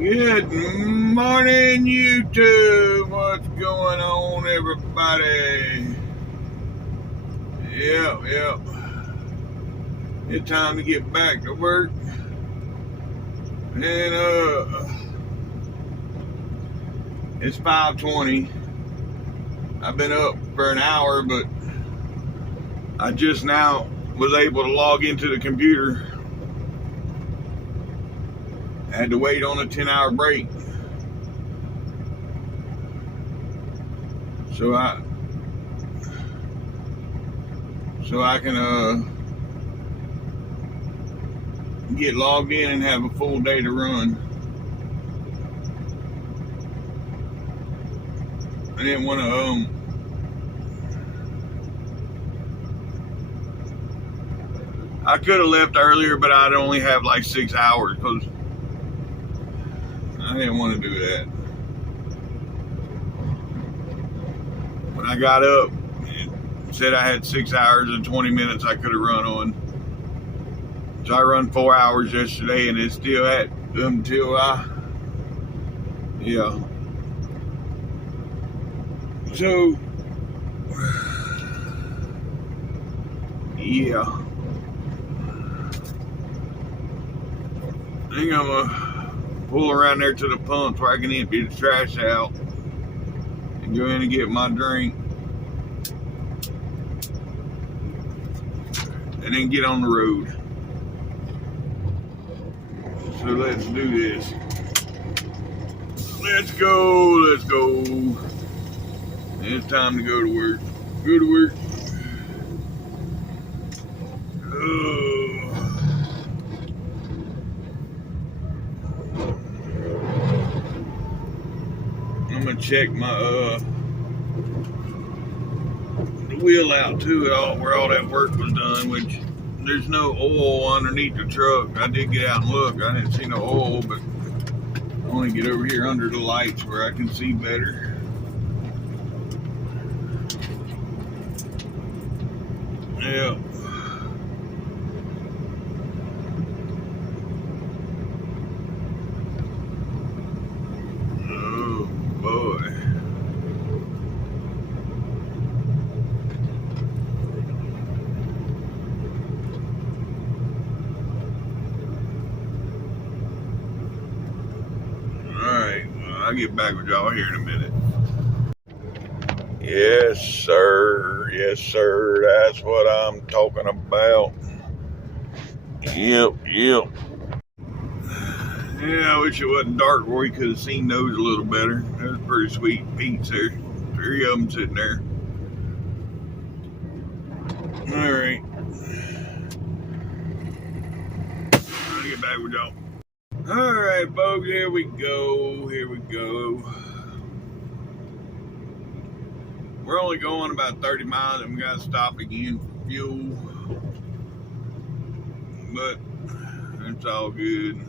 Good morning, YouTube. What's going on, everybody? Yep. It's time to get back to work. And it's 5:20. I've been up for an hour, but I just now was able to log into the computer. I had to wait on a 10-hour break. So I can get logged in and have a full day to run. I didn't want to I could have left earlier, but I'd only have like 6 hours because I didn't want to do that. When I got up, it said I had 6 hours and 20 minutes I could have run on. So I run 4 hours yesterday, and it's still at until So, yeah. I think I'm gonna pull around there to the pumps where I can empty the trash out and go in and get my drink, and then get on the road. So let's do this. Let's go. It's time to go to work. Go to work. I'm gonna check my the wheel out too, where all that work was done, which there's no oil underneath the truck. I did get out and look. I didn't see no oil, but I want to get over here under the lights where I can see better. Yeah. Oh boy. Alright, well, I'll get back with y'all here in a minute. Yes, sir. That's what I'm talking about. Yep. Yeah, I wish it wasn't dark where we could have seen those a little better. Those pretty sweet peats there. 3 of them sitting there. Alright. I'll get back with y'all. Alright, folks, here we go. We're only going about 30 miles and we got to stop again for fuel. But it's all good.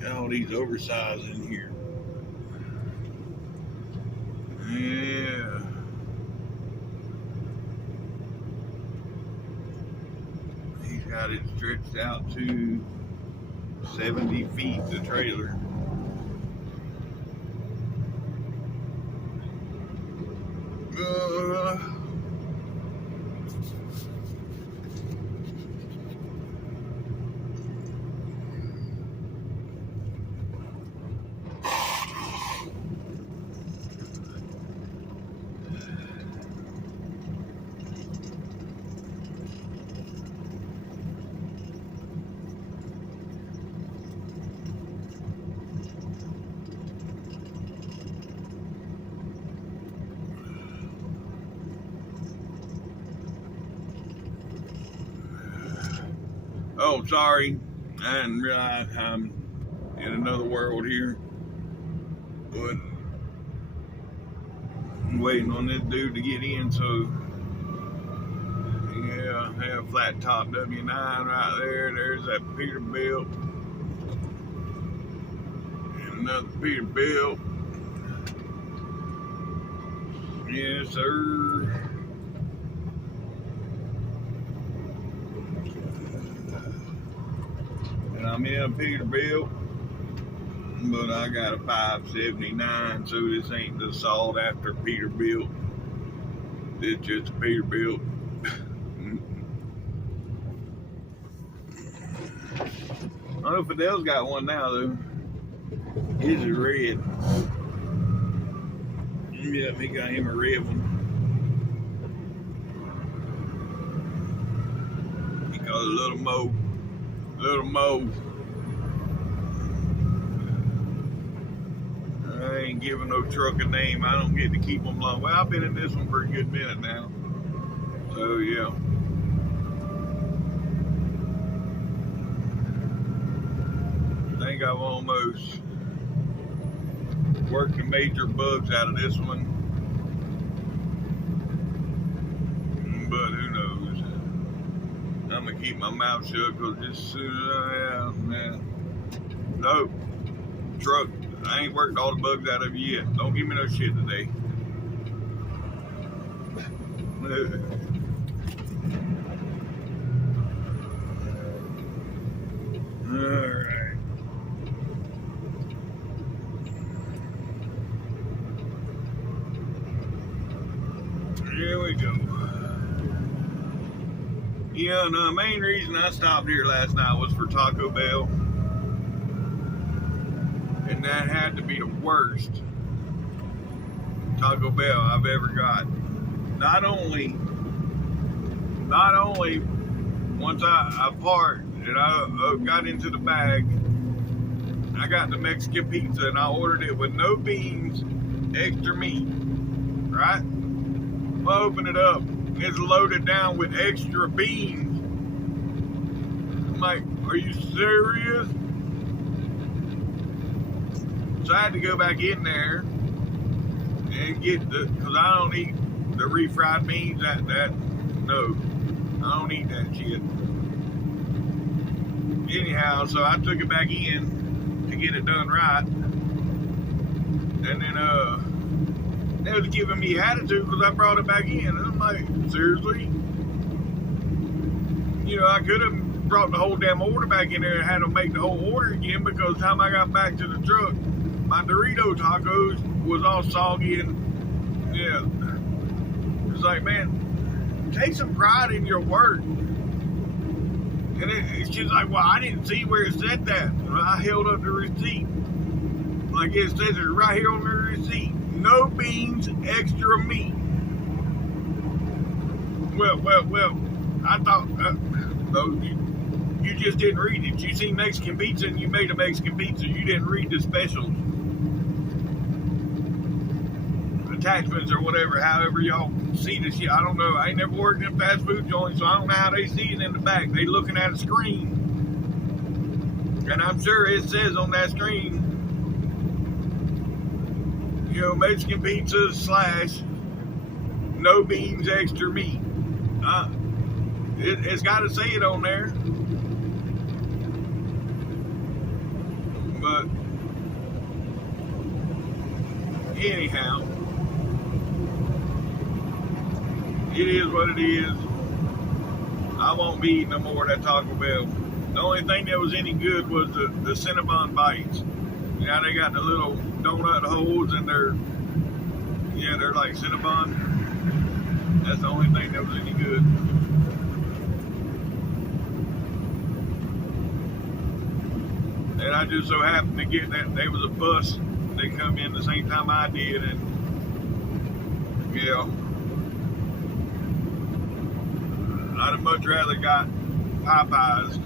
Got all these oversized in here. Yeah. He's got it stretched out to 70 feet, the trailer. Oh, sorry. I didn't realize I'm in another world here. But I'm waiting on this dude to get in, so yeah, I have flat top W9 right there. There's that Peterbilt. And another Peterbilt. Yes, sir. And I'm in a Peterbilt, but I got a 579, so this ain't the sought after Peterbilt. It's just a Peterbilt. I know Fidel's got one now though. His is red. Yeah, he got him a red one. He called it Little Mo. Little Mo. I ain't giving no truck a name. I don't get to keep them long. Well, I've been in this one for a good minute now. So, yeah. I think I've almost worked the major bugs out of this one. But who knows? I'm going to keep my mouth shut because as soon as I am, man. Nope. Truck. I ain't worked all the bugs out of you yet. Don't give me no shit today. Alright. Here we go. Yeah, no, the main reason I stopped here last night was for Taco Bell. And that had to be the worst Taco Bell I've ever got. Not only once I parked and I got into the bag, I got the Mexican pizza and I ordered it with no beans, extra meat, right? I open it up, it's loaded down with extra beans. I'm like, are you serious? So I had to go back in there and get because I don't eat the refried beans. No, I don't eat that shit. Anyhow, so I took it back in to get it done right, and then they was giving me attitude because I brought it back in, and I'm like, seriously? You know, I could have brought the whole damn order back in there and had them make the whole order again, because the time I got back to the truck, my Dorito tacos was all soggy and, yeah. It's like, man, take some pride in your work. And she's like, well, I didn't see where it said that. And I held up the receipt. Like it says it right here on the receipt. No beans, extra meat. Well, I thought, no, you just didn't read it. You see Mexican pizza and you made a Mexican pizza. You didn't read the specials. Attachments or whatever, however y'all see the shit. I don't know. I ain't never worked in fast food joints, so I don't know how they see it in the back. They looking at a screen. And I'm sure it says on that screen, you know, Mexican pizza / no beans, extra meat. It's got to say it on there. But anyhow, it is what it is. I won't be eating no more of that Taco Bell. The only thing that was any good was the Cinnabon bites. You know, they got the little donut holes and they're like Cinnabon. That's the only thing that was any good. And I just so happened to get that there was a bus. They come in the same time I did, and yeah. I'd have much rather got Popeyes.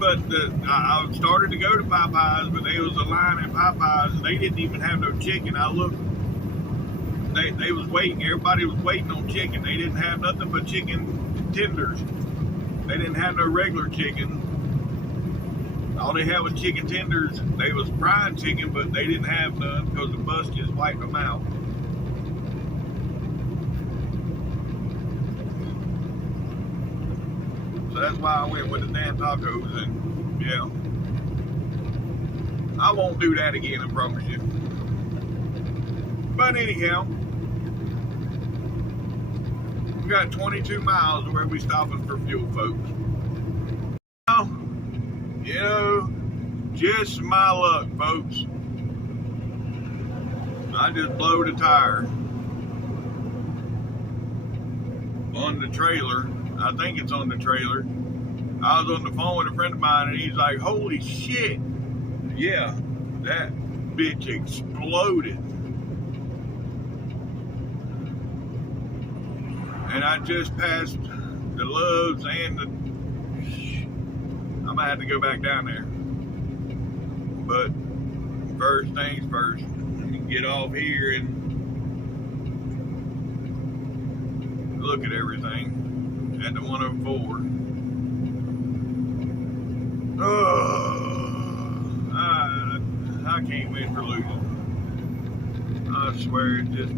But I started to go to Popeyes, but there was a line at Popeyes, and they didn't even have no chicken. I looked, they was waiting. Everybody was waiting on chicken. They didn't have nothing but chicken tenders. They didn't have no regular chicken. All they had was chicken tenders. They was fried chicken, but they didn't have none because the bus just wiped them out. So that's why I went with the damn tacos, and yeah. I won't do that again, I promise you. But anyhow, We got 22 miles where we stopping for fuel, folks. Now, you know, just my luck, folks. I just blowed a tire on the trailer. I think it's on the trailer. I was on the phone with a friend of mine and he's like, holy shit. Yeah, that bitch exploded. And I just passed the Loves and the... I might have to go back down there. But first things first. Let me get off here and look at everything at the 104. Oh, I can't win for losing. I swear it just...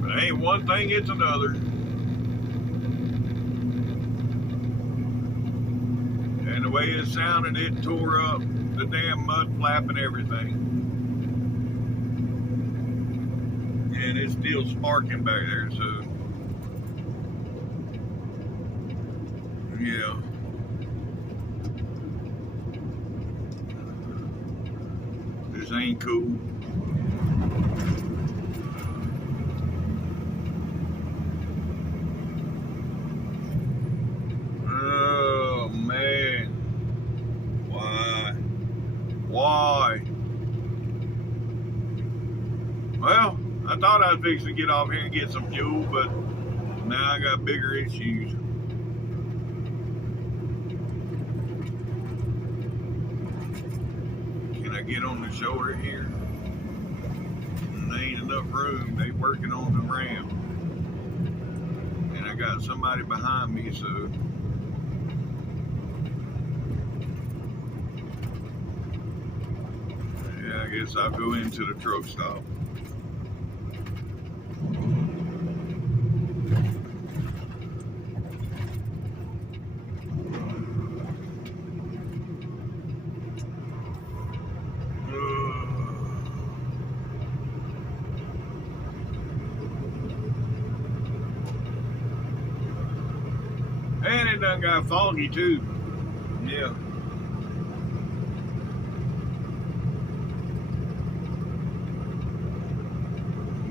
But ain't one thing, it's another. And the way it sounded, it tore up the damn mud flap and everything. And it's still sparking back there, so yeah. This ain't cool. Oh man. Why? Well, I thought I was fixing to get off here and get some fuel, but now I got bigger issues. Can I get on the shoulder here? There ain't enough room. They working on the ramp. And I got somebody behind me, so yeah, I guess I'll go into the truck stop. And it done got foggy too. Yeah.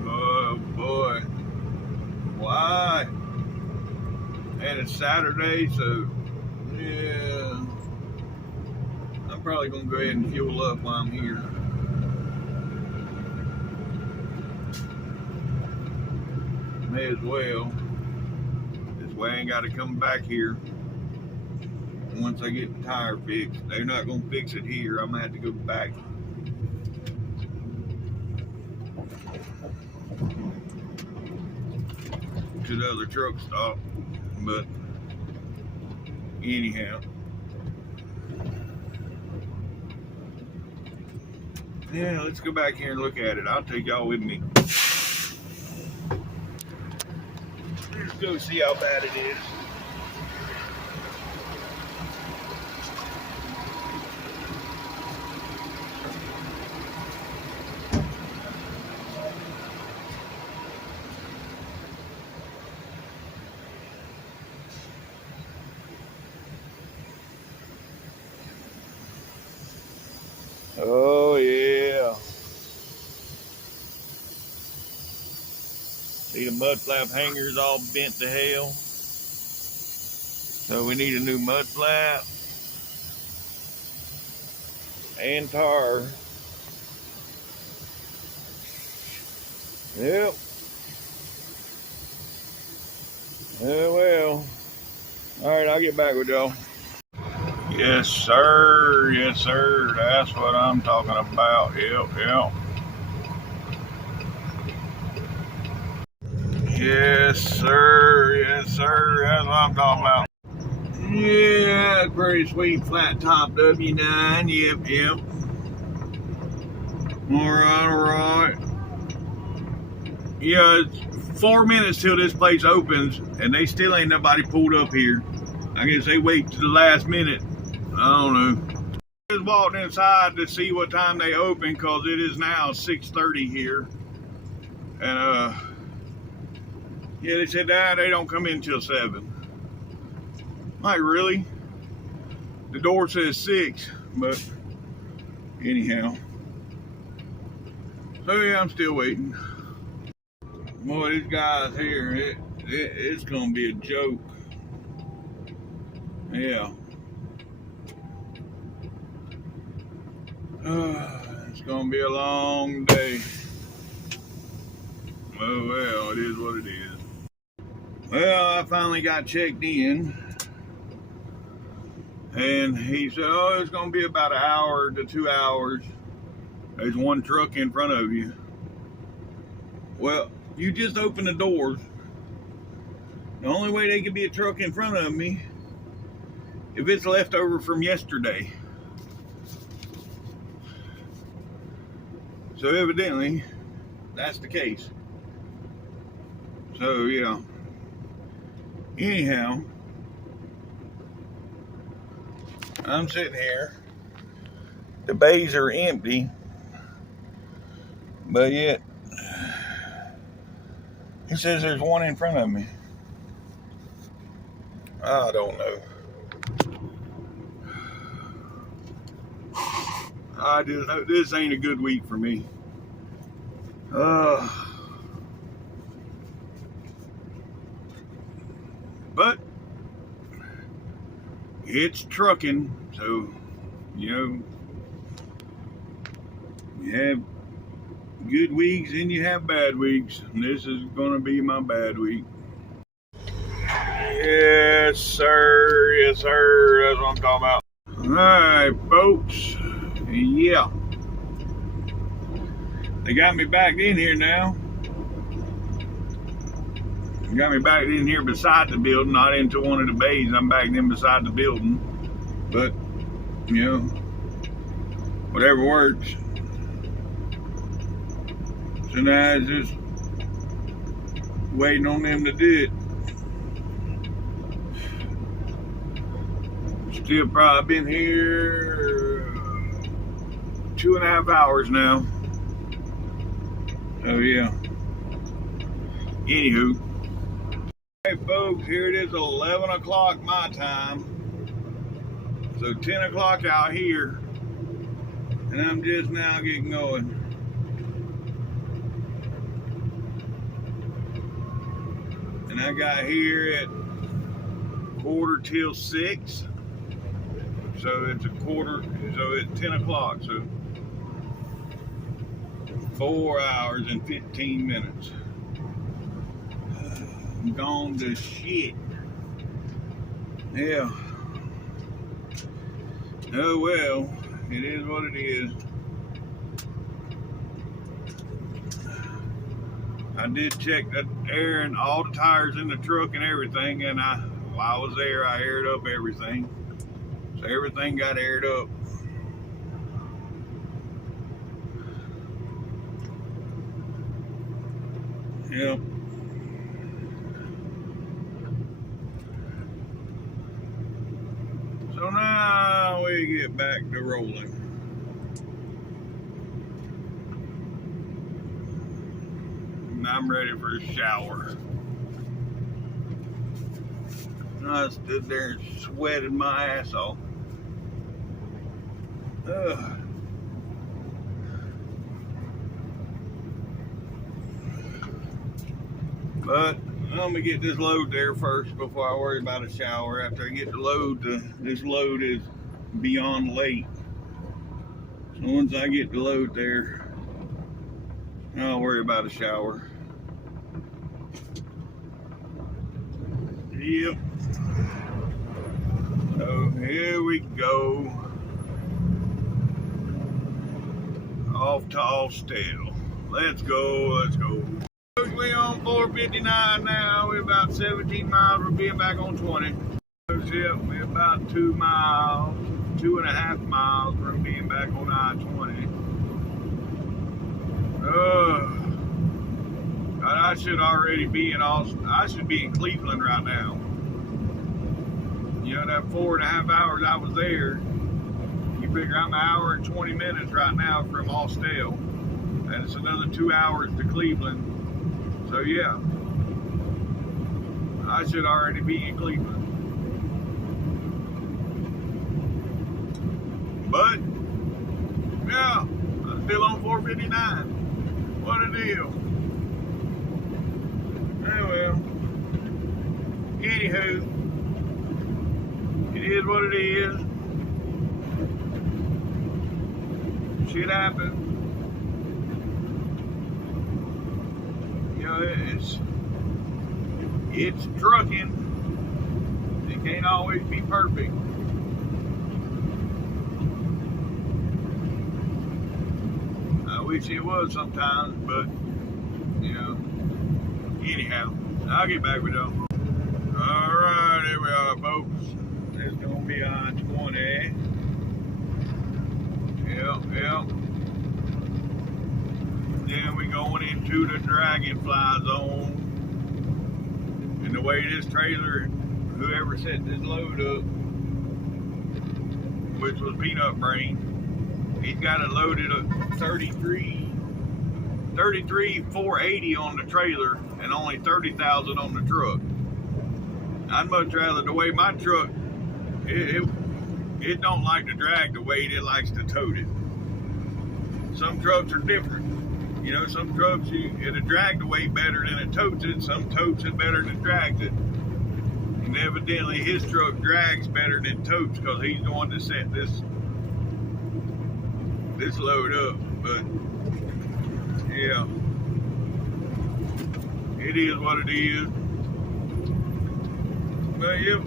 Oh boy. Why? And it's Saturday, so yeah. I'm probably gonna go ahead and fuel up while I'm here. May as well. I ain't got to come back here once I get the tire fixed. They're not going to fix it here. I'm going to have to go back to the other truck stop. But anyhow, yeah, let's go back here and look at it. I'll take y'all with me. Let's go see how bad it is. Oh yeah. See the mud flap hangers all bent to hell. So we need a new mud flap and tar. Yep. Oh well. Alright, I'll get back with y'all. Yes sir, yes sir. That's what I'm talking about. Yep, yep. Yes sir, yes sir. That's what I'm talking about. Yeah, pretty sweet flat top W9. Yep, yep. Alright. Yeah, it's 4 minutes till this place opens, and they still ain't nobody pulled up here. I guess they wait to the last minute. I don't know. As just walked inside to see what time they open, because it is now 6:30 here. And yeah, they said that they don't come in till 7. Like, really? The door says 6, but anyhow. So yeah, I'm still waiting. Boy, these guys here, it's gonna be a joke. Yeah. It's gonna be a long day. Oh well, it is what it is. Well, I finally got checked in, and he said, oh, it's gonna be about an hour to 2 hours. There's one truck in front of you. Well, you just open the doors. The only way they could be a truck in front of me if it's left over from yesterday. So evidently, that's the case. So yeah. Anyhow, I'm sitting here. The bays are empty, but yet it says there's one in front of me. I don't know. I just know this ain't a good week for me. But it's trucking, so you know, you have good weeks and you have bad weeks, and this is gonna be my bad week. Yes, sir. Yes, sir. That's what I'm talking about. All right, folks. Yeah. They got me back in here now. They got me back in here beside the building, not into one of the bays. I'm back in beside the building. But, you know, whatever works. So now it's just waiting on them to do it. Still probably been here 2.5 hours now. Oh yeah. Anywho. Hey folks, here it is 11 o'clock my time. So 10 o'clock out here. And I'm just now getting going. And I got here at 5:45. So it's so it's 10 o'clock, so 4 hours and 15 minutes. I'm gone to shit. Yeah. Oh well, it is what it is. I did check the air and all the tires in the truck and everything, and while I was there, I aired up everything. So everything got aired up. Yep. So now we get back to rolling. And I'm ready for a shower. I stood there and sweated my ass off. But I'm gonna get this load there first before I worry about a shower. After I get the load, this load is beyond late. So once I get the load there, I'll worry about a shower. Yep. So here we go. Off to Austell. Let's go, let's go. We on 459 now. We're about 17 miles from being back on 20. Yep, we're about 2 miles, 2.5 miles from being back on I-20. God, I should already be in Austin. I should be in Cleveland right now. You know, that 4.5 hours I was there, you figure I'm an hour and 20 minutes right now from Austell, and it's another 2 hours to Cleveland. So yeah, I should already be in Cleveland. But yeah, I'm still on 459. What a deal. Oh well. Anywho, it is what it is. Shit happens. You know, it's trucking. It can't always be perfect. I wish it was sometimes, but you know. Anyhow, I'll get back with y'all. Alright, here we are, folks. It's gonna be I-20. Yep. Then we going into the Dragonfly zone. And the way this trailer, whoever set this load up, which was Peanut Brain, he's got it loaded up 33,480 on the trailer and only 30,000 on the truck. I'd much rather, the way my truck, it don't like to drag the weight, it likes to tote it. Some trucks are different. You know, some trucks, it'll drag the weight better than it totes it. Some totes it better than drags it. And evidently his truck drags better than totes because he's the one that set this load up. But yeah, it is what it is. But yep.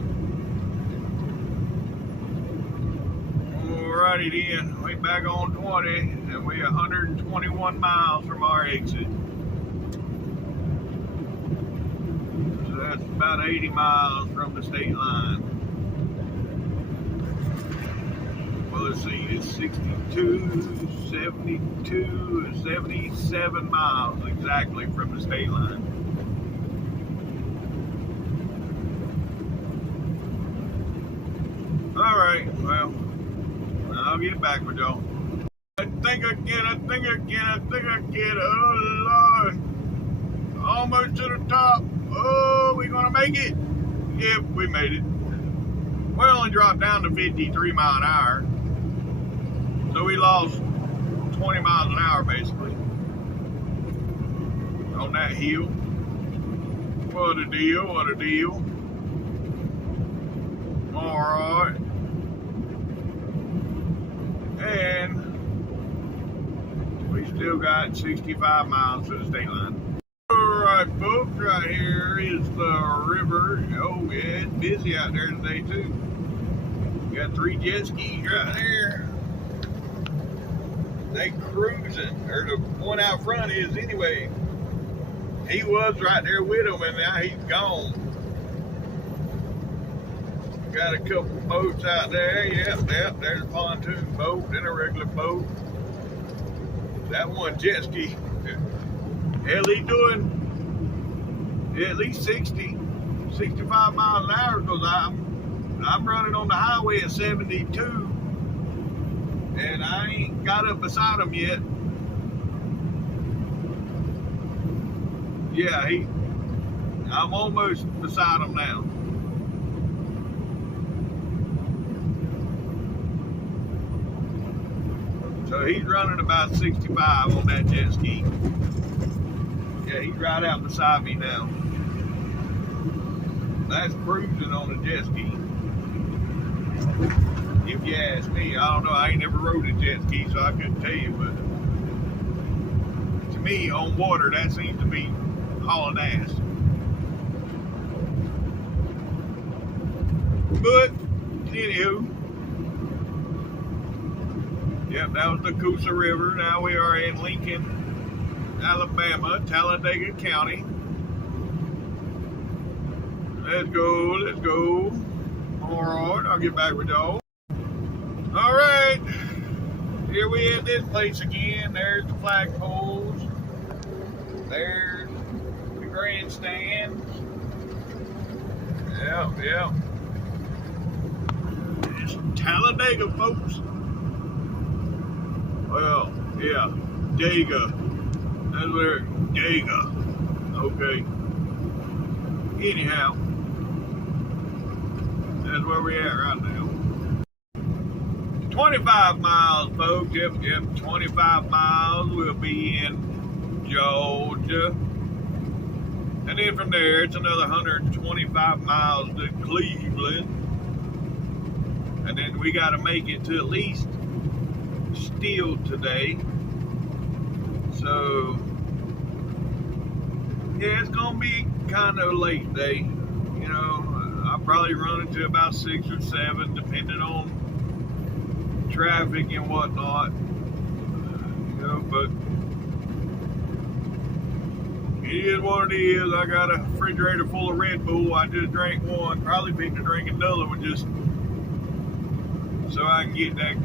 Alrighty then, we back on 20 and we 121 miles from our exit. So that's about 80 miles from the state line. Well, let's see, it's 62, 72, 77 miles exactly from the state line. Alright, well, I'll get back with y'all. I think again, oh Lord. Almost to the top. Oh, we gonna make it? Yep, we made it. We only dropped down to 53 miles an hour. So we lost 20 miles an hour basically on that hill. What a deal, what a deal. Alright. And we still got 65 miles to the state line. Alright folks, right here is the river. Oh yeah, it's busy out there today too. We got 3 jet skis right there. They cruising, or the one out front is anyway. He was right there with them and now he's gone. Got a couple boats out there. Yep, there's a pontoon boat and a regular boat. That one jet ski, hell, he's doing at least 60, 65 miles an hour because I'm running on the highway at 72 and I ain't got up beside him yet. Yeah, I'm almost beside him now. So he's running about 65 on that jet ski. Yeah, he's right out beside me now. That's cruising on a jet ski. If you ask me, I don't know, I ain't never rode a jet ski, so I couldn't tell you, but to me, on water, that seems to be hauling ass. But, anywho, yep, that was the Coosa River. Now we are in Lincoln, Alabama, Talladega County. Let's go, let's go. Alright, I'll get back with y'all. Alright, here we at this place again. There's the flagpoles. There's the grandstands. Yep. It's Talladega, folks. Yeah, Dega. That's where Dega. Okay. Anyhow, that's where we at right now. 25 miles, folks. Yep, 25 miles. We'll be in Georgia. And then from there, it's another 125 miles to Cleveland. And then we got to make it to at least Steele today. So, yeah, it's going to be kind of a late day. You know, I'll probably run into about 6 or 7, depending on traffic and whatnot. You know, but it is what it is. I got a refrigerator full of Red Bull. I just drank one. Probably picked to drink another one just so I can get that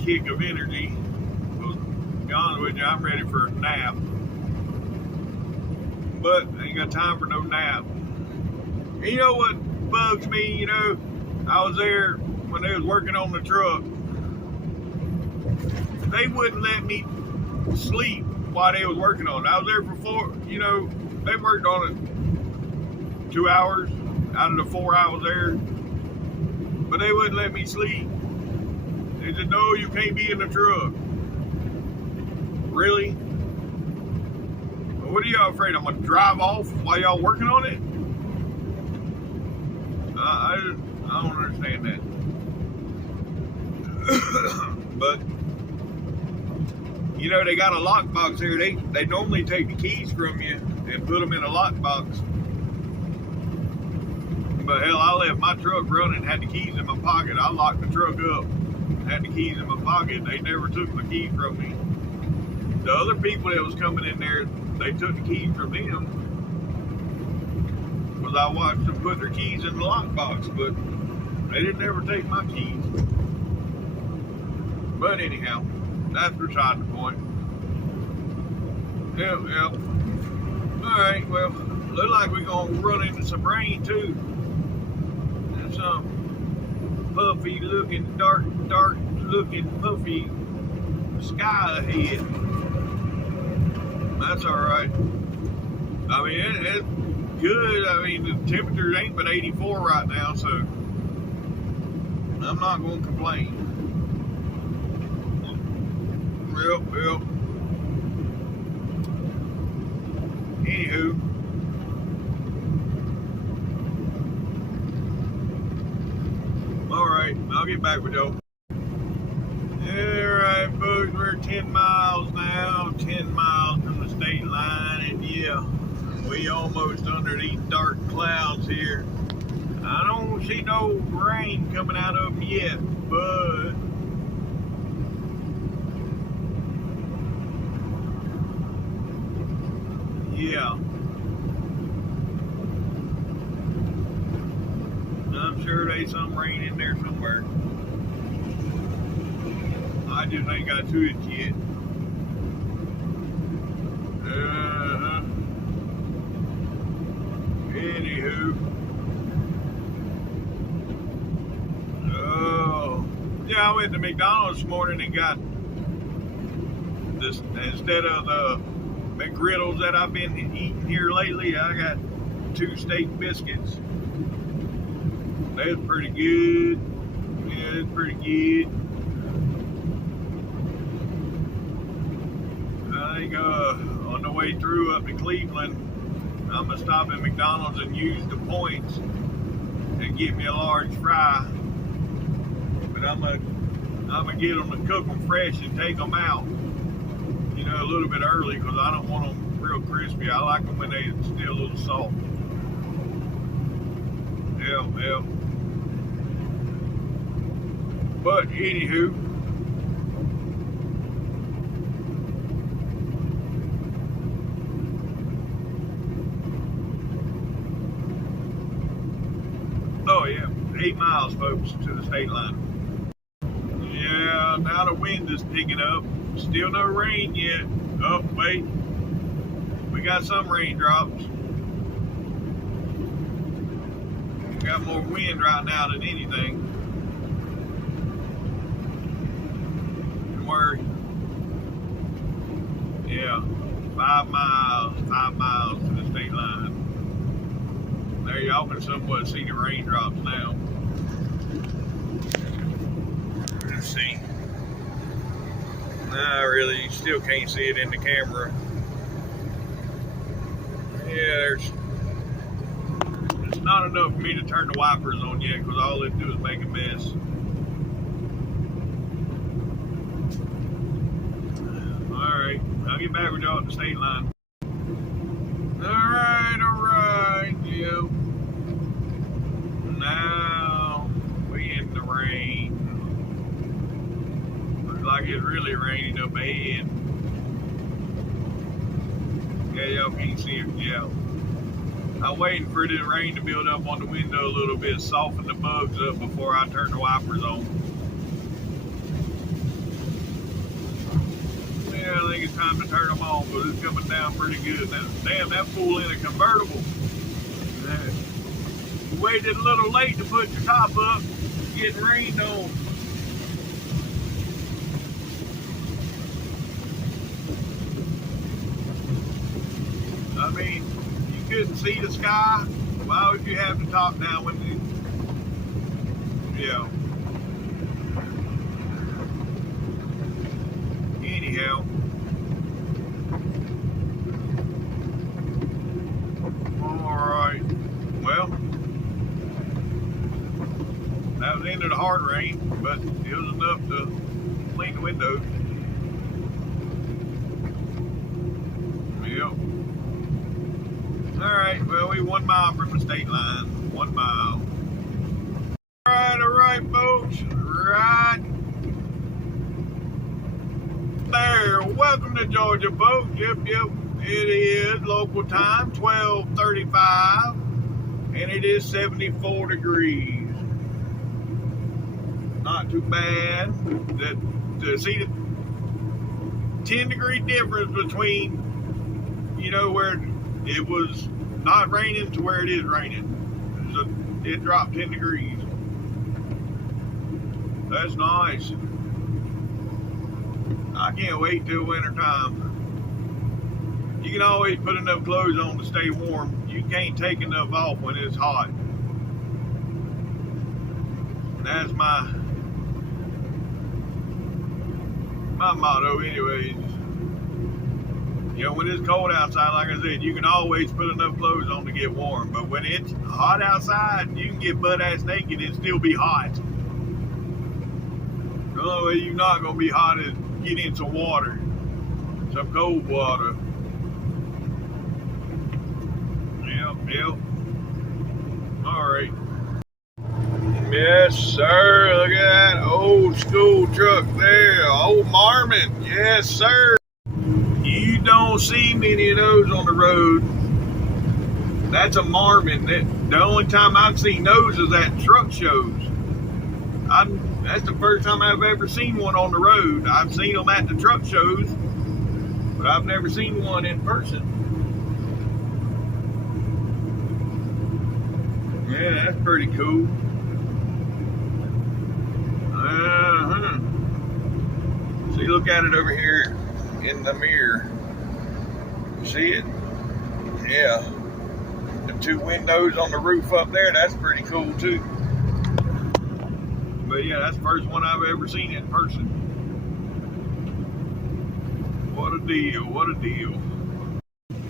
kick of energy. Well, to be honest with you, I'm ready for a nap. But I ain't got time for no nap. And you know what bugs me? You know, I was there when they was working on the truck. They wouldn't let me sleep while they was working on it. I was there for 4, you know, they worked on it 2 hours out of the 4 I was there. But they wouldn't let me sleep. They said, no, you can't be in the truck. Really? Well, what are y'all afraid? I'm going to drive off while y'all working on it? I don't understand that. But, you know, they got a lockbox here. They normally take the keys from you and put them in a lockbox. But hell, I left my truck running, had the keys in my pocket. I locked the truck up, had the keys in my pocket. They never took my keys from me. The other people that was coming in there, they took the keys from them. Because I watched them put their keys in the lockbox, but they didn't ever take my keys. But anyhow, that's beside the point. Yep. Alright, well, look like we're going to run into some rain too. There's some puffy looking, dark looking puffy sky ahead. That's alright. I mean, it's good. I mean, the temperature ain't but 84 right now, so I'm not going to complain. Yep. Anywho, alright, I'll get back with y'all. Alright, folks, we're 10 miles now, 10 miles from the state line, and yeah, we almost under these dark clouds here. I don't see no rain coming out of them yet, but yeah, I'm sure there's some rain in there somewhere. I just ain't got to it yet. Anywho. Oh. Yeah, I went to McDonald's this morning and got this, instead of the McGriddles that I've been eating here lately, I got 2 steak biscuits. That's pretty good. Yeah, it's pretty good. I think on the way through up to Cleveland, I'm gonna stop at McDonald's and use the points and get me a large fry. But I'm gonna get them to cook them fresh and take them out, you know, a little bit early, because I don't want them real crispy. I like them when they still a little soft. Yeah. But anywho, oh yeah, 8 miles, folks, to the state line. Yeah, now the wind is picking up. Still no rain yet. Oh, wait. We got some raindrops. We got more wind right now than anything. Yeah, 5 miles to the state line. There y'all can somewhat see the raindrops now. Let's see. Nah, really, you still can't see it in the camera. Yeah, it's not enough for me to turn the wipers on yet because all it do is make a mess. Alright, I'll get back with y'all at the state line. Alright, yeah. Now we in the rain. Looks like it's really raining up ahead. Yeah, y'all can't see it, yeah. I'm waiting for the rain to build up on the window a little bit, soften the bugs up before I turn the wipers on. Yeah, I think it's time to turn them on, but it's coming down pretty good now. Damn, that fool in a convertible. You waited a little late to put your top up, getting rained on. I mean, you couldn't see the sky. Why would you have the top down when you, yeah. Anyhow. Alright. Well, that was the end of the hard rain, but it was enough to clean the windows. Yep. Alright, well, we 1 mile from the state line. 1 mile. Alright, folks. Right there. Welcome to Georgia, folks. Yep. It is local time, 12:35, and it is 74 degrees. Not too bad. To see the 10-degree difference between, you know, where it was not raining to where it is raining. So it dropped 10 degrees. That's nice. I can't wait till winter time. You can always put enough clothes on to stay warm. You can't take enough off when it's hot. That's my motto anyways. You know, when it's cold outside, like I said, you can always put enough clothes on to get warm. But when it's hot outside, you can get butt-ass naked and still be hot. The only way you're not going to be hot is get in some water. Some cold water. Yep. Alright. Yes, sir. Look at that old school truck there. Old Marmon. Yes, sir. You don't see many of those on the road. That's a Marmon. The only time I've seen those is at truck shows. That's the first time I've ever seen one on the road. I've seen them at the truck shows, but I've never seen one in person. Yeah, that's pretty cool. See, look at it over here in the mirror. You see it? Yeah. The 2 windows on the roof up there, that's pretty cool too. But yeah, that's the first one I've ever seen in person. What a deal.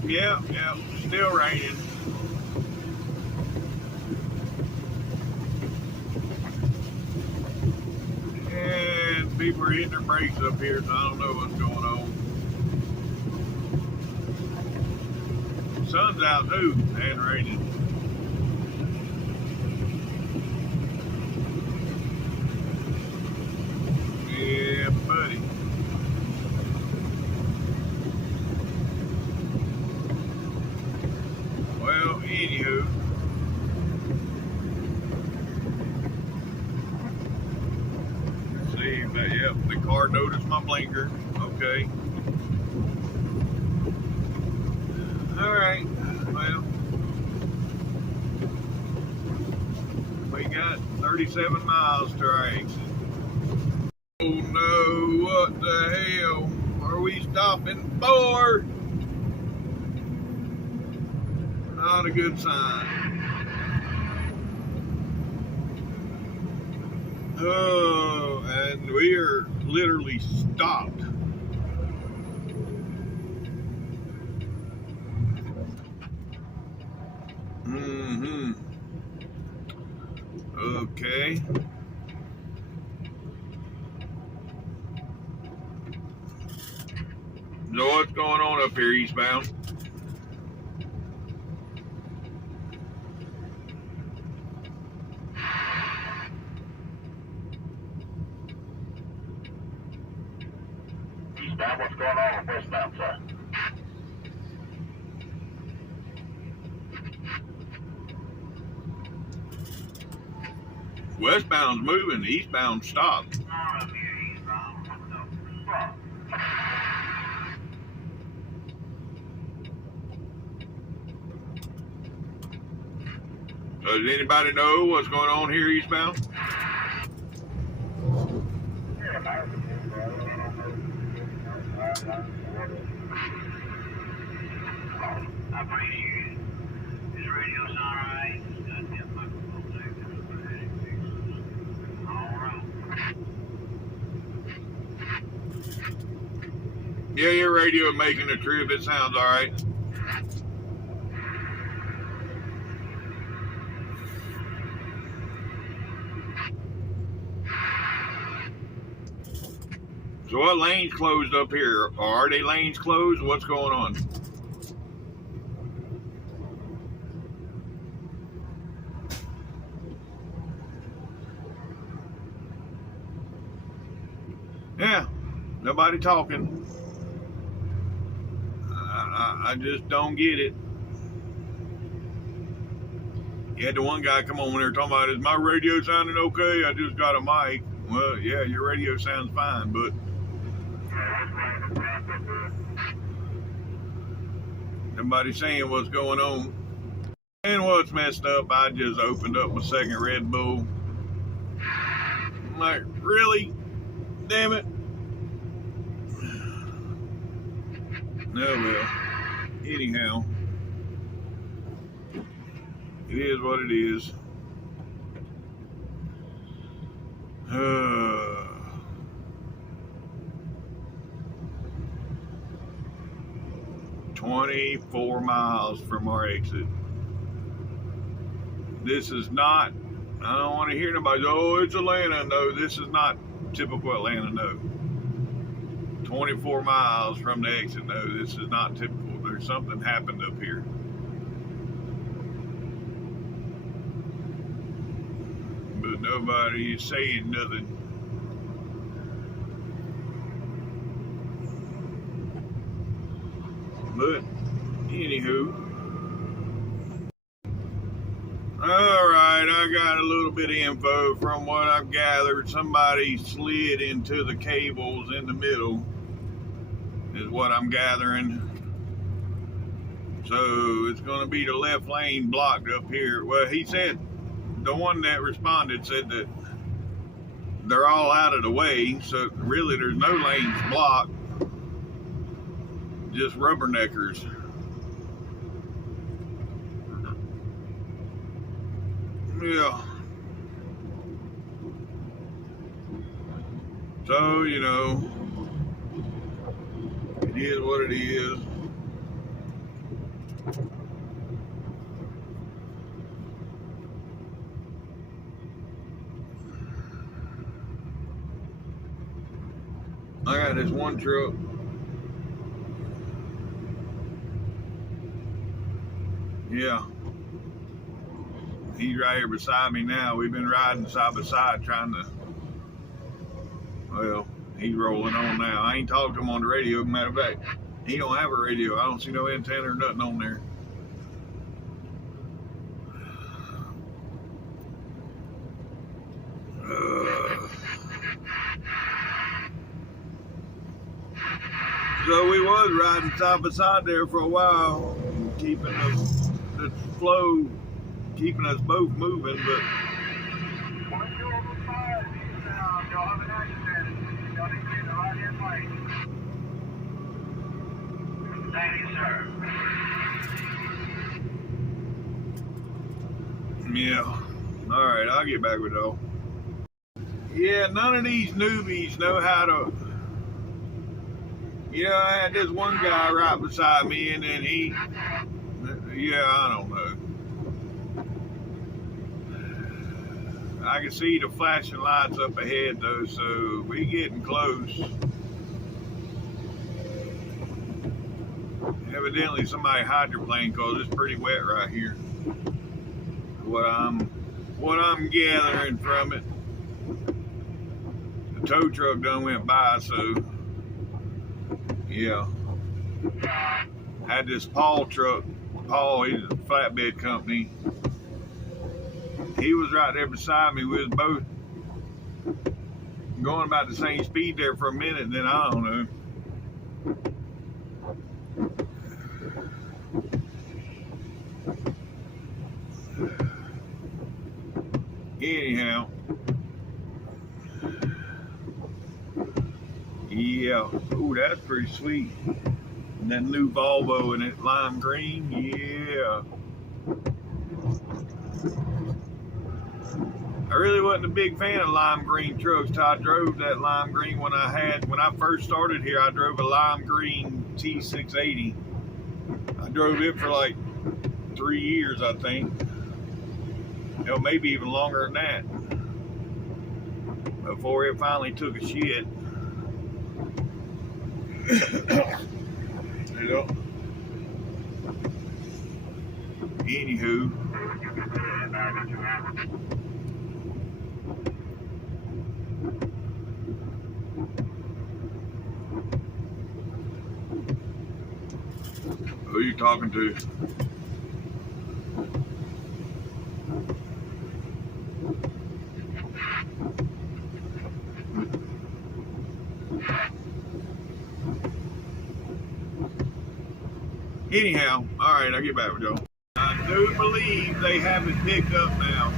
Yeah, still raining. And people are hitting their brakes up here, so I don't know what's going on. The sun's out too, and raining. Yeah, buddy. Well, anywho. Let's see, but yep, the car noticed my blinker. Okay. Alright, well. We got 37 miles to our exit. Oh no, what the hell? Are we stopping for? Not a good sign. Oh, and we are literally stopped. Okay. So what's going on up here eastbound? Eastbound, what's going on westbound, sir? Westbound's moving, eastbound stopped. So does anybody know what's going on here eastbound? I appreciate it. This radio's all right. Yeah, your radio making a trip. It sounds all right. So what lanes closed up here? Are they lanes closed? What's going on? Yeah, nobody talking. I just don't get it. You had the one guy come on there talking about, is my radio sounding okay? I just got a mic. Well, yeah, your radio sounds fine, but nobody's saying what's going on. And what's messed up, I just opened up my second Red Bull. I'm like, really? Damn it. No, well, anyhow, it is what it is. 24 miles from our exit. This is not, I don't want to hear nobody, oh, it's Atlanta. No, this is not typical Atlanta, no. 24 miles from the exit, no, this is not typical. There's something happened up here. But nobody is saying nothing. But, anywho. Alright, I got a little bit of info from what I've gathered. Somebody slid into the cables in the middle, is what I'm gathering. So it's going to be the left lane blocked up here. Well, he said, the one that responded said that they're all out of the way, so really there's no lanes blocked, just rubberneckers. Yeah. So, you know, it is what it is. I got this one truck. Yeah. He's right here beside me now. We've been riding side by side trying to, well, he's rolling on now. I ain't talked to him on the radio. Matter of fact, he don't have a radio. I don't see no antenna or nothing on there. So we was riding side by side there for a while, keeping the flow, keeping us both moving, but Thank you, sir. Yeah. Alright, I'll get back with y'all. Yeah, none of these newbies know how to. You know, I had this one guy right beside me, and then I don't know. I can see the flashing lights up ahead, though, so we getting close. Evidently, somebody hydroplaned because it's pretty wet right here. What I'm gathering from it. The tow truck done went by, so yeah. Had this Paul truck. Paul, he's a flatbed company. He was right there beside me. We was both going about the same speed there for a minute, and then I don't know. Anyhow. Yeah. Ooh, that's pretty sweet. And that new Volvo in it, lime green. Yeah. I really wasn't a big fan of lime green trucks till I drove that lime green when I first started here. I drove a lime green T680. I drove it for like 3 years, I think. Hell, maybe even longer than that. Before it finally took a shit. You know. Anywho. Who are you talking to? Anyhow, alright, I'll get back with y'all. I do believe they have it picked up now.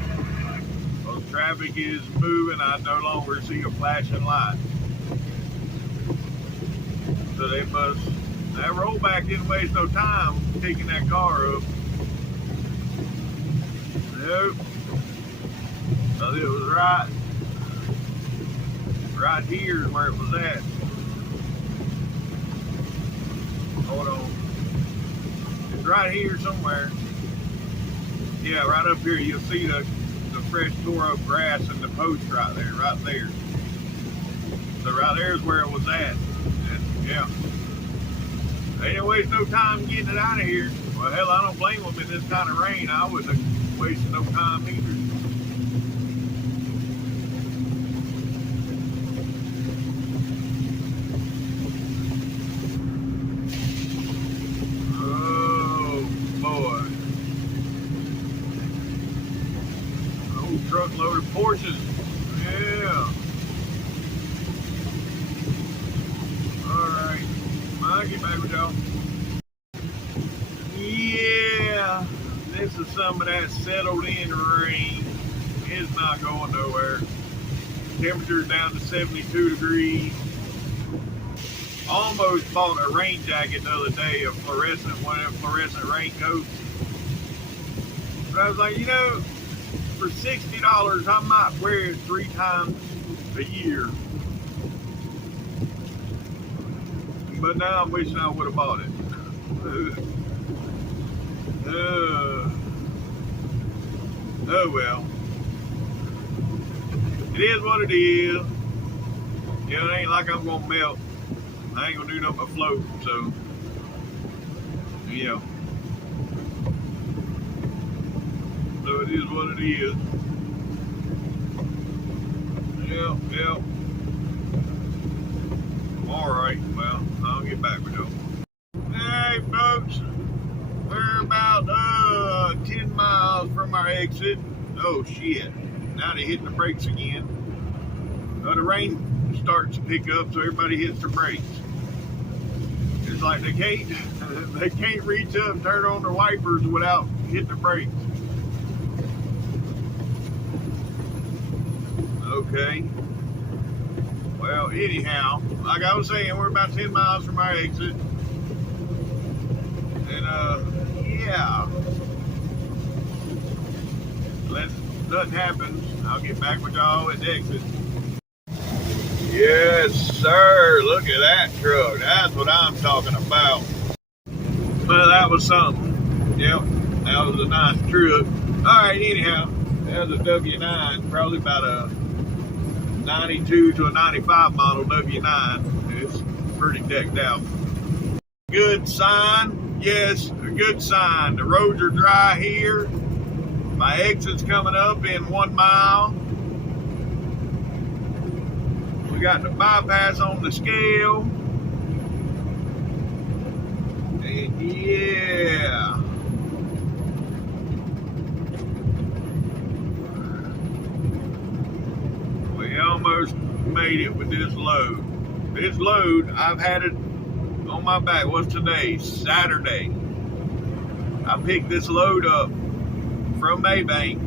Well, traffic is moving. I no longer see a flashing light. So they must. That rollback didn't waste no time picking that car up. Nope. So it was right here is where it was at. Hold on. It's right here somewhere. Yeah, right up here. You'll see the fresh tore up grass and the post right there, So right there is where it was at. And yeah. They didn't waste no time getting it out of here. Well, hell, I don't blame them in this kind of rain. I wouldn't have wasted no time either. Oh, boy. Old truckload of Porsches. Yeah. Alright. I'll get back with y'all. Yeah, this is some of that settled in rain. It's not going nowhere. Temperature's down to 72 degrees. Almost bought a rain jacket the other day, one of them fluorescent raincoats. But I was like, you know, for $60, I might wear it 3 times a year. But now I'm wishing I would have bought it. Oh well. It is what it is. You know, it ain't like I'm gonna melt. I ain't gonna do nothing but float, so yeah. So it is what it is. Yeah. Alright, well, I'll get back with you. Hey folks, we're about 10 miles from our exit. Oh shit, now they hit the brakes again. The rain starts to pick up, so everybody hits their brakes. It's like they can't reach up and turn on their wipers without hitting their brakes. Okay. Well, anyhow, like I was saying, we're about 10 miles from our exit. yeah. Unless nothing happens, I'll get back with y'all at the exit. Yes, sir. Look at that truck. That's what I'm talking about. Well, that was something. Yep, that was a nice truck. All right, anyhow, that was a W9, probably about a 92 to a 95 model W9. It's pretty decked out. Good sign. Yes, a good sign. The roads are dry here. My exit's coming up in 1 mile. We got the bypass on the scale. And yeah. We almost made it with this load. This load, I've had it on my back. What's today? Saturday. I picked this load up from Maybank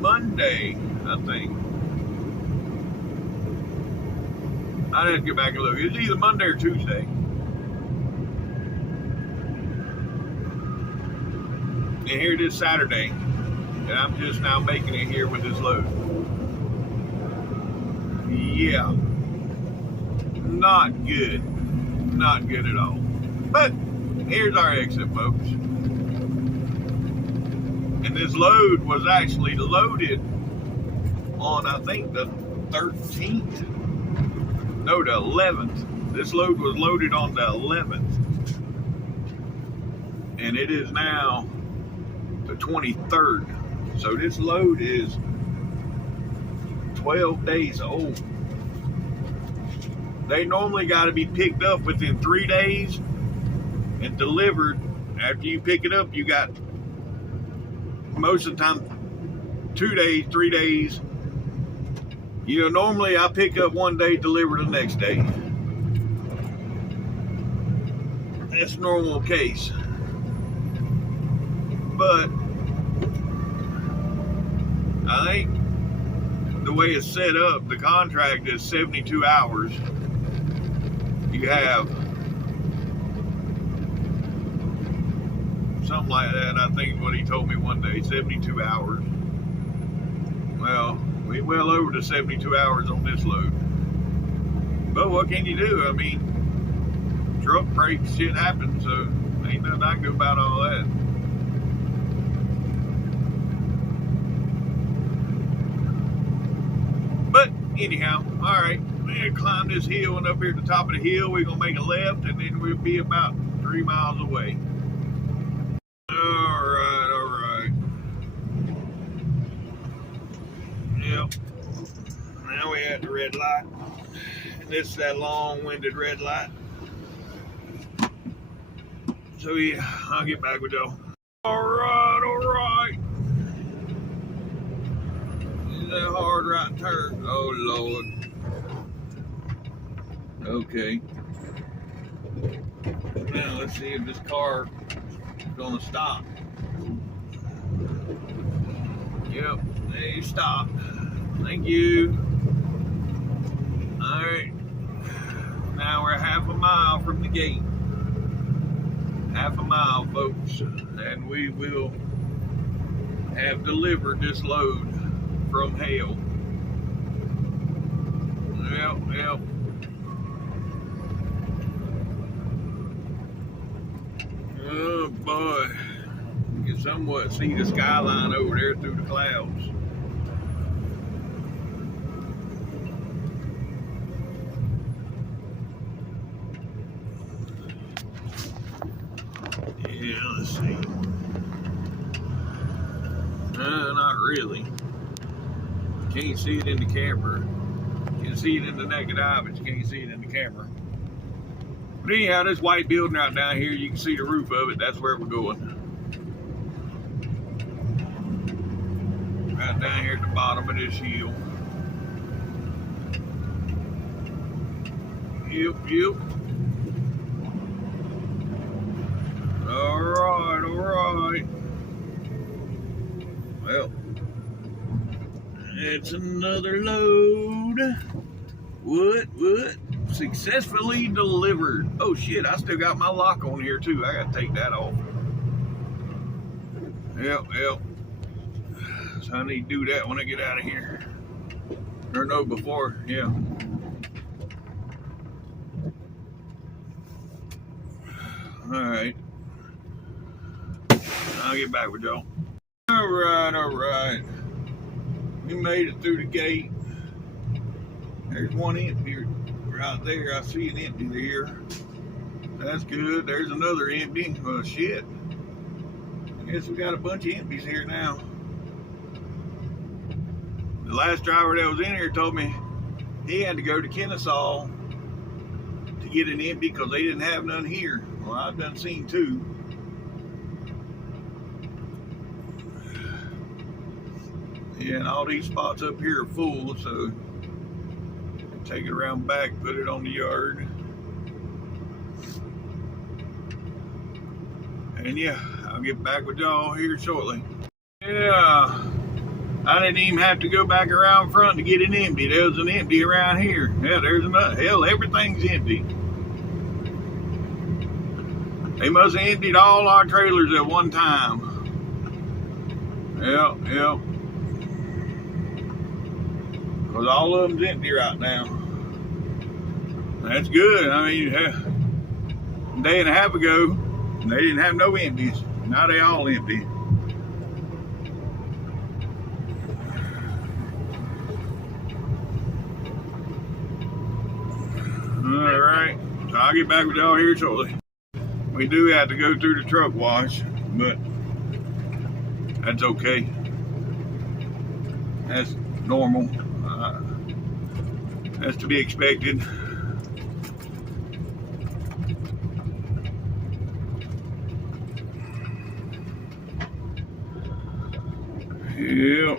Monday, I think. I didn't get back and look. It's either Monday or Tuesday. And here it is Saturday. And I'm just now making it here with this load. Yeah. Not good. Not good at all. But here's our exit, folks. And this load was actually loaded on, I think, the 13th. No, the 11th. This load was loaded on the 11th. And it is now the 23rd. So this load is 12 days old. They normally got to be picked up within 3 days and delivered. After you pick it up, you got most of the time 2 days, 3 days. You know, normally I pick up 1 day, deliver the next day. That's normal case. But I think the way it's set up, the contract is 72 hours. You have something like that. I think what he told me one day, 72 hours. Well, we well over the 72 hours on this load. But what can you do? I mean, truck breaks, shit happens, so ain't nothing I can do about all that. But anyhow, all right, we're gonna climb this hill, and up here at the top of the hill, we're gonna make a left, and then we'll be about 3 miles away. All right. Yep. Now we at the red light. And this is that long-winded red light. So yeah, I'll get back with y'all. All right. Is that hard right turn? Oh Lord. Okay. Now let's see if this car is gonna stop. Yep, they stopped. Thank you. All right. Now we're half a mile from the gate. Half a mile, folks, and we will have delivered this load from hell. Yep. Oh boy. You can somewhat see the skyline over there through the clouds. Yeah, let's see. Not really. Can't see it in the camera. You can see it in the naked eye, but you can't see it in the camera. But anyhow, this white building right down here, you can see the roof of it. That's where we're going. Right down here at the bottom of this hill. Yep. All right. Well, it's another load. What? Successfully delivered. Oh shit, I still got my lock on here too. I gotta take that off. Yep. So I need to do that when I get out of here. Or no, before, yeah. Alright. I'll get back with y'all. Alright. We made it through the gate. There's one empty right there. I see an empty there. That's good. There's another empty. Well, shit. I guess we got a bunch of empties here now. The last driver that was in here told me he had to go to Kennesaw to get an empty because they didn't have none here. Well, I've done seen two. Yeah, and all these spots up here are full, so take it around back, put it on the yard. And yeah, I'll get back with y'all here shortly. Yeah, I didn't even have to go back around front to get an empty. There was an empty around here. Yeah, there's another. Hell, everything's empty. They must have emptied all our trailers at one time. Yep. Because all of them's empty right now. That's good. I mean, a day and a half ago, they didn't have no empties. Now they all empty. Alright, so I'll get back with y'all here shortly. We do have to go through the truck wash, but that's okay. That's normal. That's to be expected. Yep.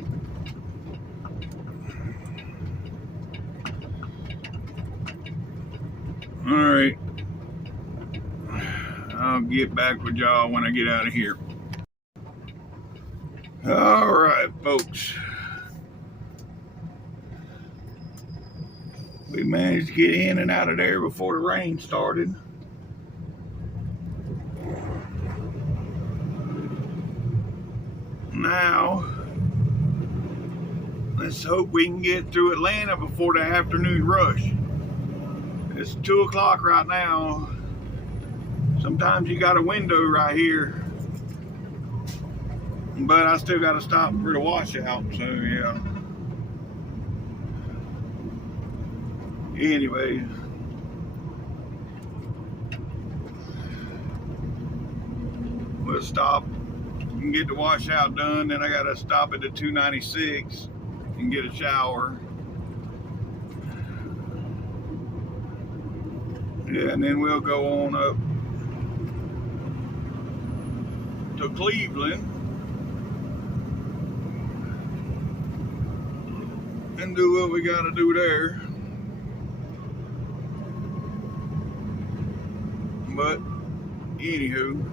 Alright. I'll get back with y'all when I get out of here. Alright, folks. We managed to get in and out of there before the rain started. Now, let's hope we can get through Atlanta before the afternoon rush. It's 2 o'clock right now. Sometimes you got a window right here. But I still got to stop for the washout, so yeah. Anyway. We'll stop and get the washout done. Then I got to stop at the 296 and get a shower. Yeah, and then we'll go on up to Cleveland and do what we got to do there. But anywho,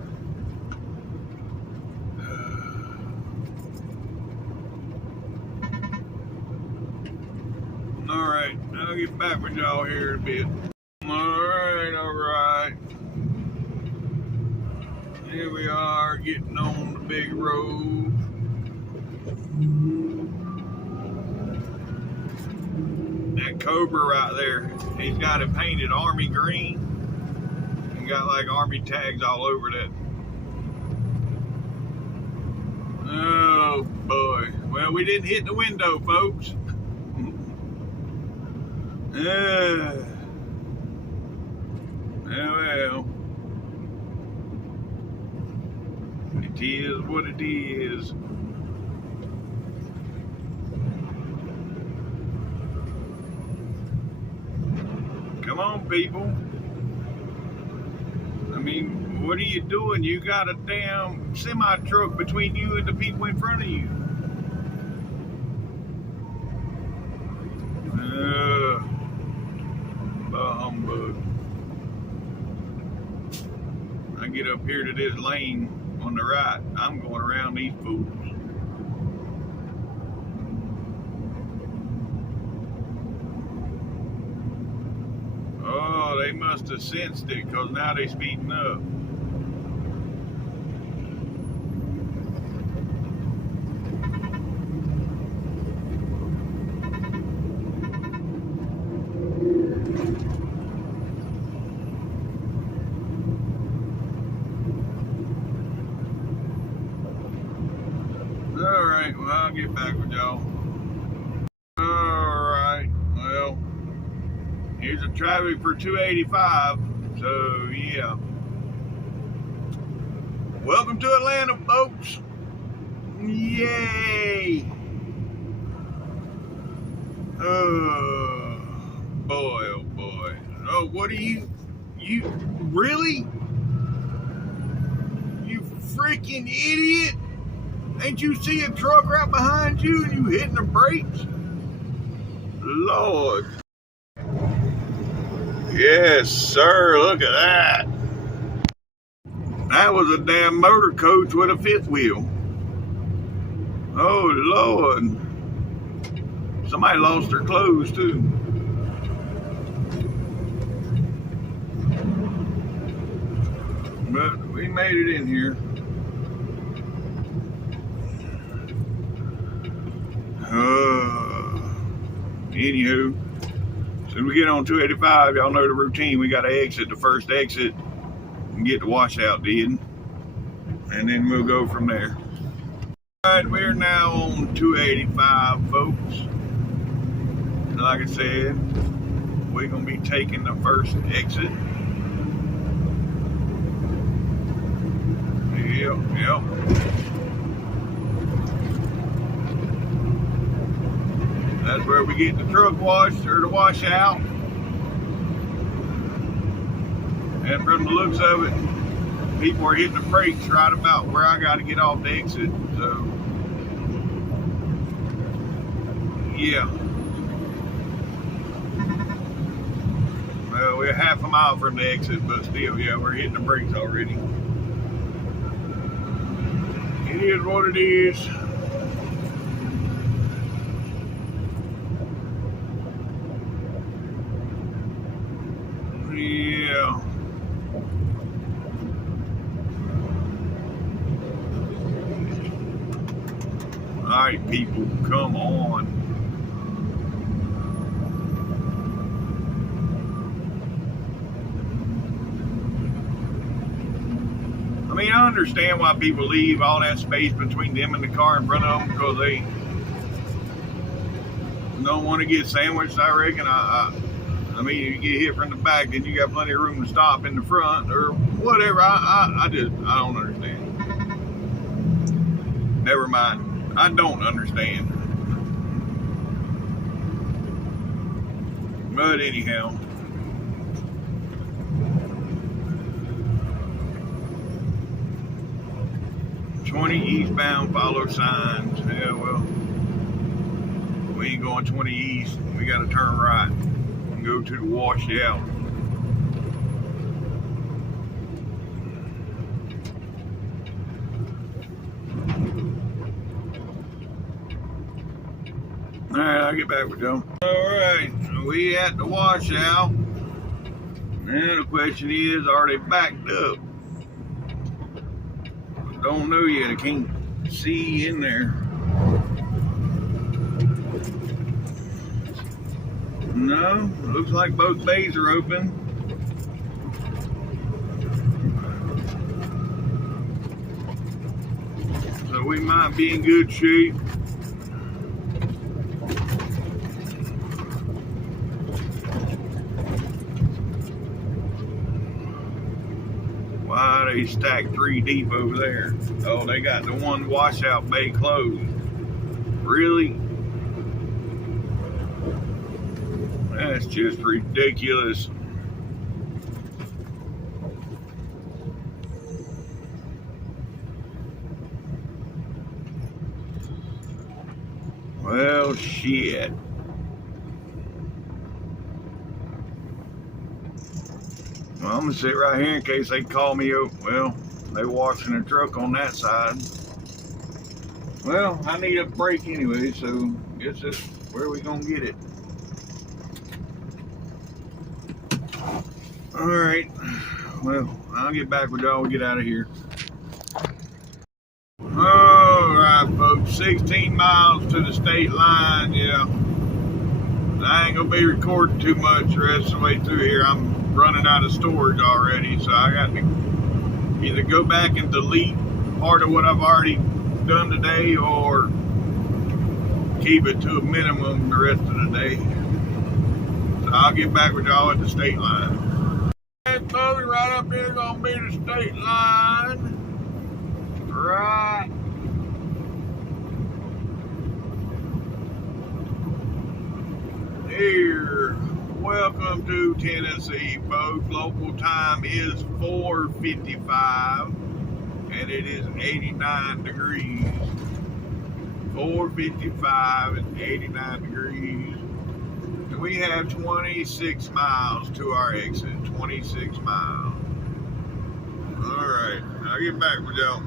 all right, I'll get back with y'all here in a bit. All right. Here we are getting on the big road. That Cobra right there, he's got it painted army green and got like army tags all over that. Oh boy. Well, we didn't hit the window, folks. Well, it is what it is. Come on, people. I mean, what are you doing? You got a damn semi-truck between you and the people in front of you. Humbug. I get up here to this lane on the right, I'm going around these fools. they must have sensed it because now they're speeding up. Alright, well, I'll get back with y'all. Alright, well, here's the traffic for 285, so yeah. Welcome to Atlanta, folks. Yay! Oh, boy, oh boy. Oh, what are you really? You freaking idiot! Ain't you see a truck right behind you and you hitting the brakes? Lord. Yes, sir, look at that. That was a damn motor coach with a fifth wheel. Oh, Lord. Somebody lost their clothes, too. But we made it in here. Anywho, as soon as we get on 285, y'all know the routine. We got to exit the first exit and get the washout did. And then we'll go from there. Alright, we're now on 285, folks. Like I said, we're going to be taking the first exit. Yep. That's where we get the truck washed, or the washout. And from the looks of it, people are hitting the brakes right about where I got to get off the exit. So, yeah. Well, we're half a mile from the exit, but still, yeah, we're hitting the brakes already. It is what it is. Yeah. Alright, people, come on. I mean, I understand why people leave all that space between them and the car in front of them because they don't want to get sandwiched, I reckon. I mean, if you get hit from the back, then you got plenty of room to stop in the front or whatever. I don't understand. Never mind. I don't understand. But anyhow. 20 eastbound, follow signs. Yeah, well, we ain't going 20 east. We got to turn right and go to the washout. All right, I'll get back with y'all. All right, so we at the washout. Now the question is, are they backed up? Don't know yet. I can't see in there. No, looks like both bays are open. So we might be in good shape. Why they stacked 3 deep over there? Oh, they got the one washout bay closed. Really? That's just ridiculous. Well, shit. Well, I'm gonna sit right here in case they call me out. Well, they washing the truck on that side. Well, I need a break anyway, so guess that's where we gonna get it. All right. Well, I'll get back with y'all when we get out of here. All right, folks. 16 miles to the state line. Yeah. I ain't gonna be recording too much the rest of the way through here. I'm running out of storage already, so I got to either go back and delete part of what I've already done today or keep it to a minimum the rest of the day. So I'll get back with y'all at the state line. And folks, right up here gonna be the state line. Right here. Welcome to Tennessee, folks. Local time is 4:55 and it is 89 degrees. 4:55 and 89 degrees. And we have 26 miles to our exit. 26 miles. Alright, I'll get back with y'all.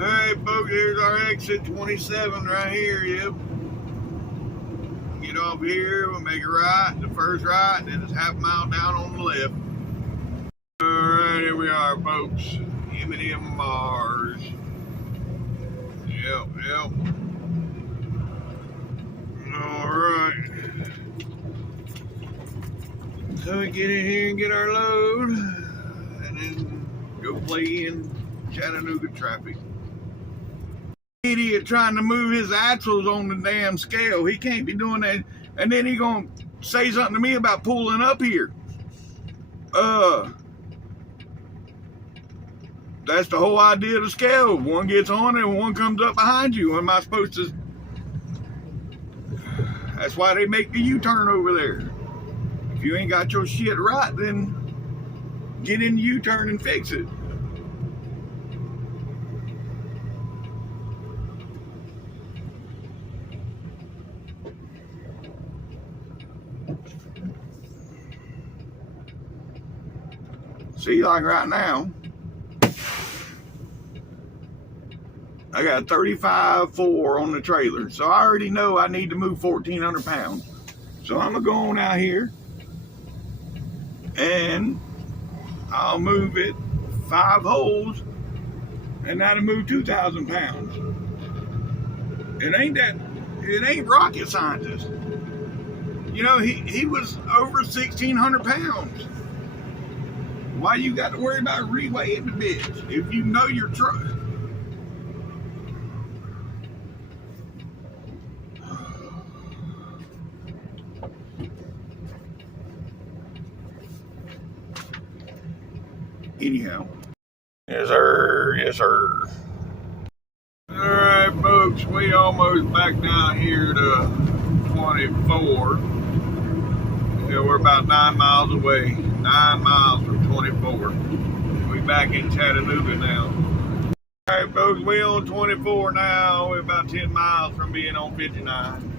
Alright, folks, here's our exit 27 right here. Yep. Get off here, we'll make a right, the first right, and then it's half a mile down on the left. Alright, here we are, folks. M&M Mars. Yep. Alright. So we get in here and get our load, and then go play in Chattanooga traffic. Idiot trying to move his axles on the damn scale. He can't be doing that. And then he gonna say something to me about pulling up here. That's the whole idea of the scale. One gets on and one comes up behind you. Am I supposed to? That's why they make the U-turn over there. If you ain't got your shit right, then get in the U-turn and fix it. See, like right now, I got 35.4 on the trailer. So I already know I need to move 1,400 pounds. So I'm gonna go on out here and I'll move it 5 holes and that'll move 2,000 pounds. It ain't rocket scientist. You know, he was over 1,600 pounds. Why you got to worry about reweighing the bitch if you know your truck? Anyhow. Yes, sir. Yes, sir. All right, folks. We almost back down here to 24. Yeah, we're about 9 miles away. 9 miles from 24. We back in Chattanooga now. All right, folks. We on 24 now. We're about 10 miles from being on 59.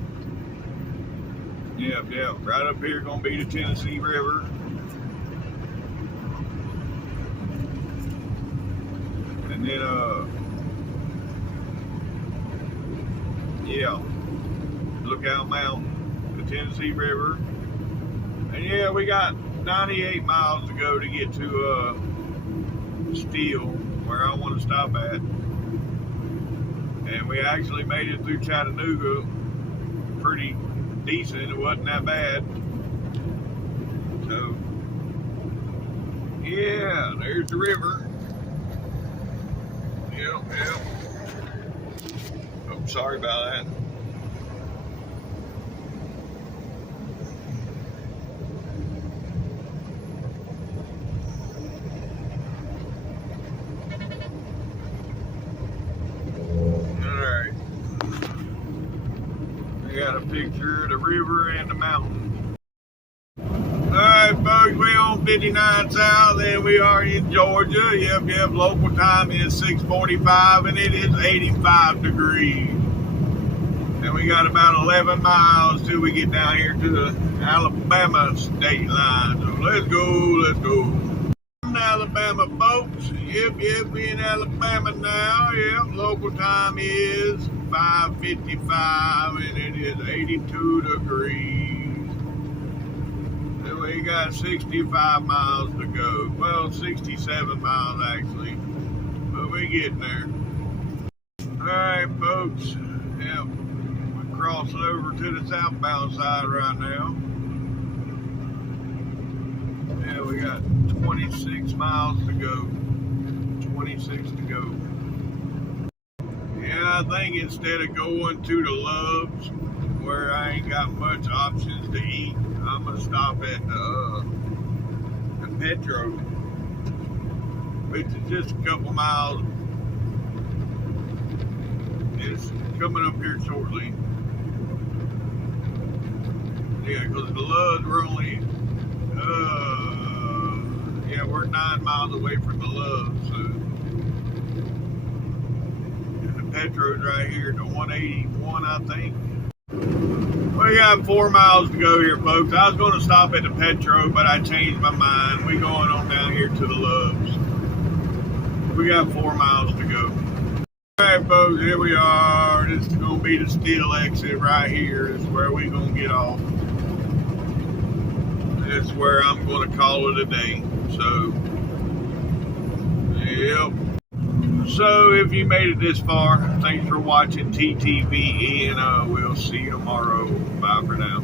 Yep. Right up here gonna be the Tennessee River. And then, yeah, Lookout Mountain, the Tennessee River. And yeah, we got 98 miles to go to get to Steele, where I want to stop at. And we actually made it through Chattanooga pretty decent. It wasn't that bad. So, yeah, there's the river. Yep. Oh, sorry about that. Alright. We got a picture of the river and the mountain. Alright, folks, we on 59 South and we are in Georgia. Yep, local time is 6:45 and it is 85 degrees. And we got about 11 miles till we get down here to the Alabama state line. So let's go. In Alabama, folks. Yep, we in Alabama now. Yep, local time is 5:55 and it is 82 degrees. So we got 65 miles to go. Well, 67 miles actually, but we're getting there. All right, folks. Yep, we're crossing over to the southbound side right now. Yeah, we got 26 miles to go. 26 to go. Yeah, I think instead of going to the Loves, where I ain't got much options to eat, I'm gonna stop at the Petro, which is just a couple miles. It's coming up here shortly. Yeah, because the Loves were only, yeah, we're 9 miles away from the Loves, so. And the Petro's right here, the 181, I think. We got 4 miles to go here, folks. I was going to stop at the Petro, but I changed my mind. We're going on down here to the Loves. We got 4 miles to go. All right, folks, here we are. This is going to be the Steele exit right here. This is where we're going to get off. This is where I'm going to call it a day. So, yep. So, if you made it this far, thanks for watching TTVE, and we'll see you tomorrow. Bye for now.